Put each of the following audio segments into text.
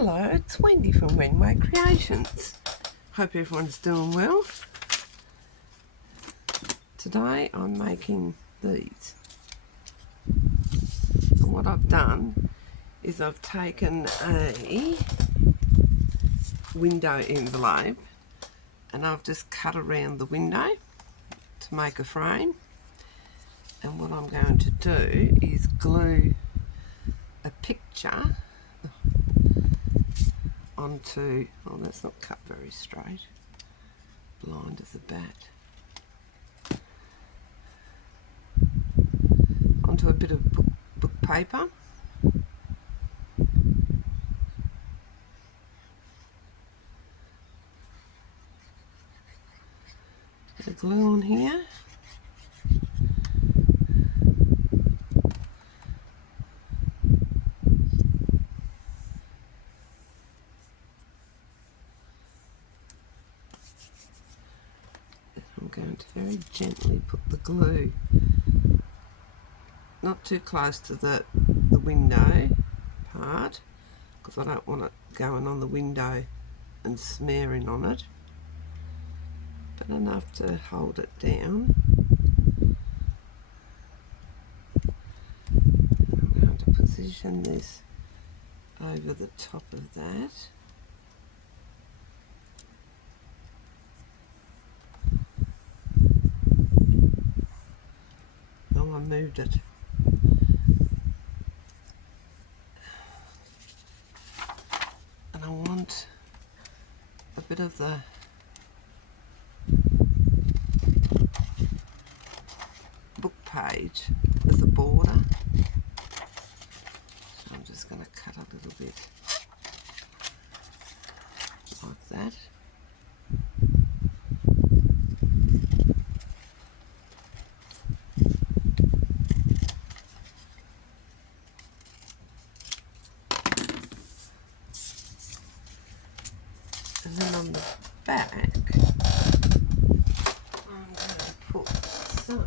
Hello, it's Wendy from Wenway Creations. Hope everyone's doing well. Today I'm making these. And what I've done is I've taken a window envelope and I've just cut around the window to make a frame. And what I'm going to do is glue a picture onto, oh, that's not cut very straight, blind as a bat, onto a bit of book paper. Bit of glue on here. I'm going to very gently put the glue not too close to the window part, because I don't want it going on the window and smearing on it, but enough to hold it down. I'm going to position this over the top of that. Oh, I moved it. And I want a bit of the book page as a border. So I'm just going to cut a little bit like that. And then on the back, I'm going to put some,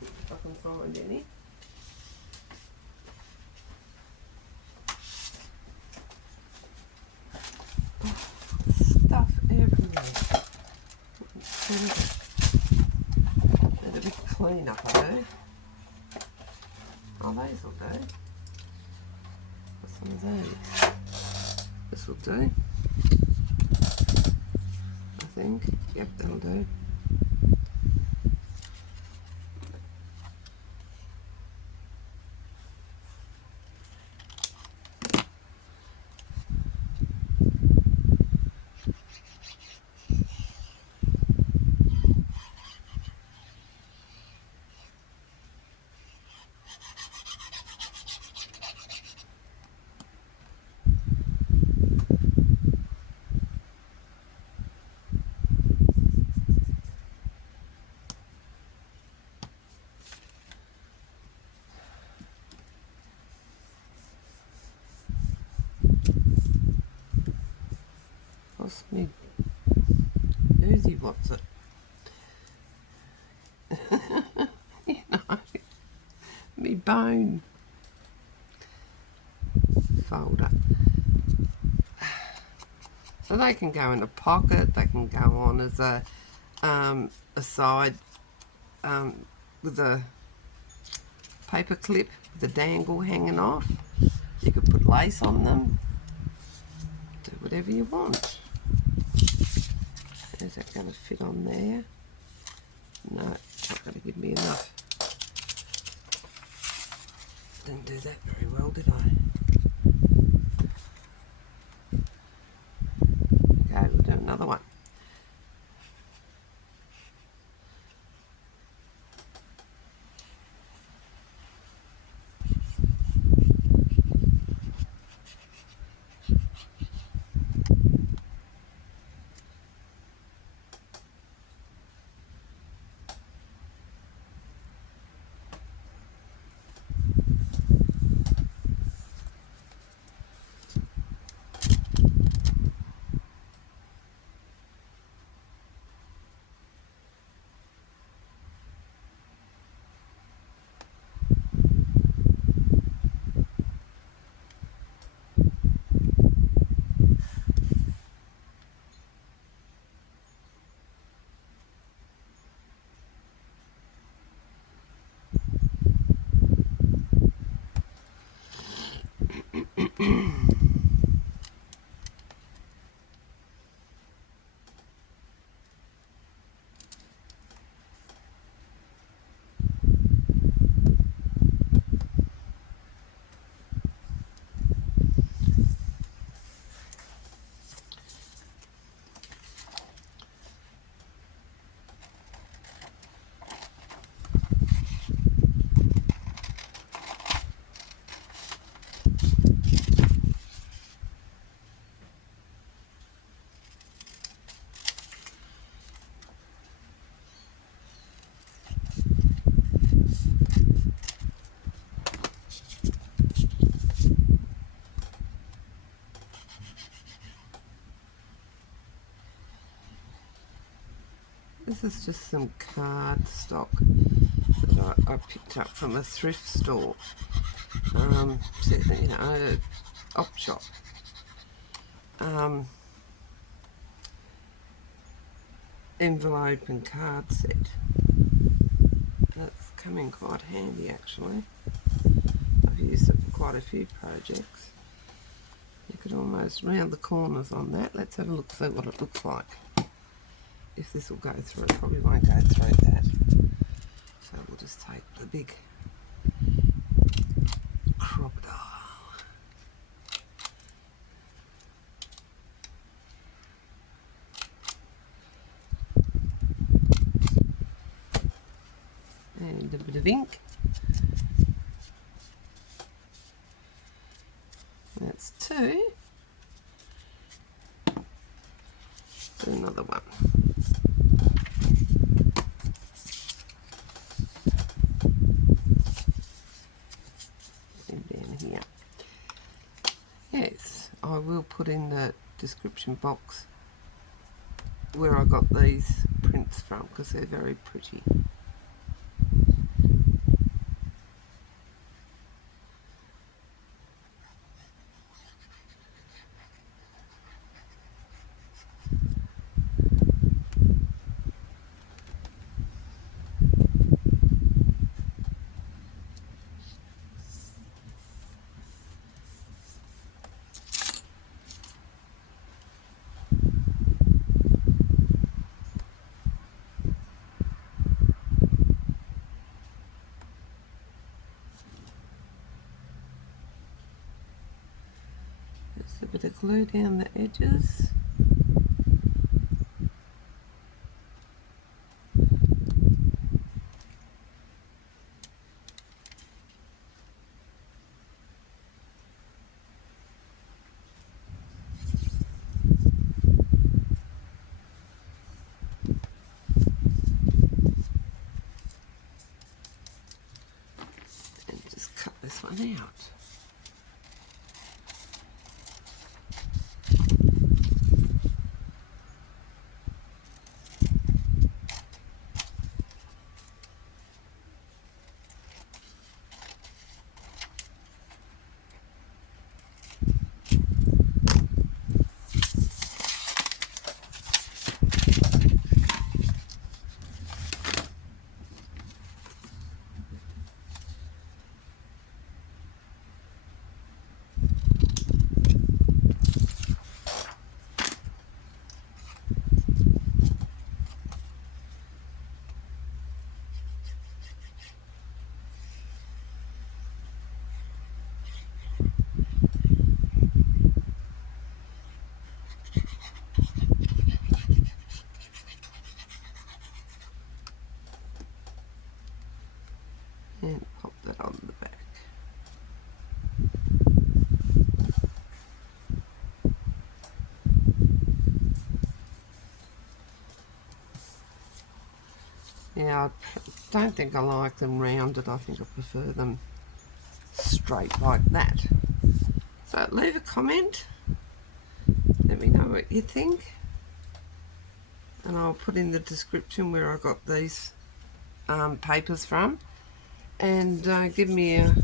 if I can find any, stuff everywhere. Need a bit clean up, I do. Oh, these will do. Put some of these. This will do. I think. Yep, that'll do. What's me? Uzi, what's it? You know, me bone folder. So they can go in a pocket. They can go on as a side with a paper clip with a dangle hanging off. You could put lace on them. Do whatever you want. Is that going to fit on there? No, it's not going to give me enough. Didn't do that very well, did I? Okay, we'll do another one. This is just some card stock that I picked up from a thrift store, you know, op shop. Envelope and card set. That's come in quite handy actually. I've used it for quite a few projects. You could almost round the corners on that. Let's have a look, see what it looks like. If this will go through, it probably won't go through that. So we'll just take the big crocodile. And a bit of ink. That's two. Do another one. And down here. Yes, I will put in the description box where I got these prints from because they're very pretty. Just a bit of glue down the edges. And just cut this one out. And pop that on the back. Yeah, I don't think I like them rounded. I think I prefer them straight like that. So leave a comment. Let me know what you think. And I'll put in the description where I got these papers from. And give me a,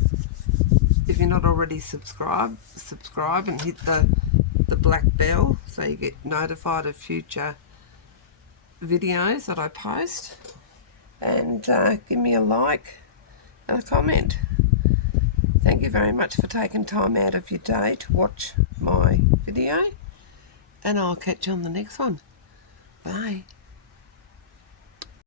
if you're not already subscribe and hit the black bell so you get notified of future videos that I post. And give me a like and a comment. Thank you very much for taking time out of your day to watch my video, and I'll catch you on the next one. Bye.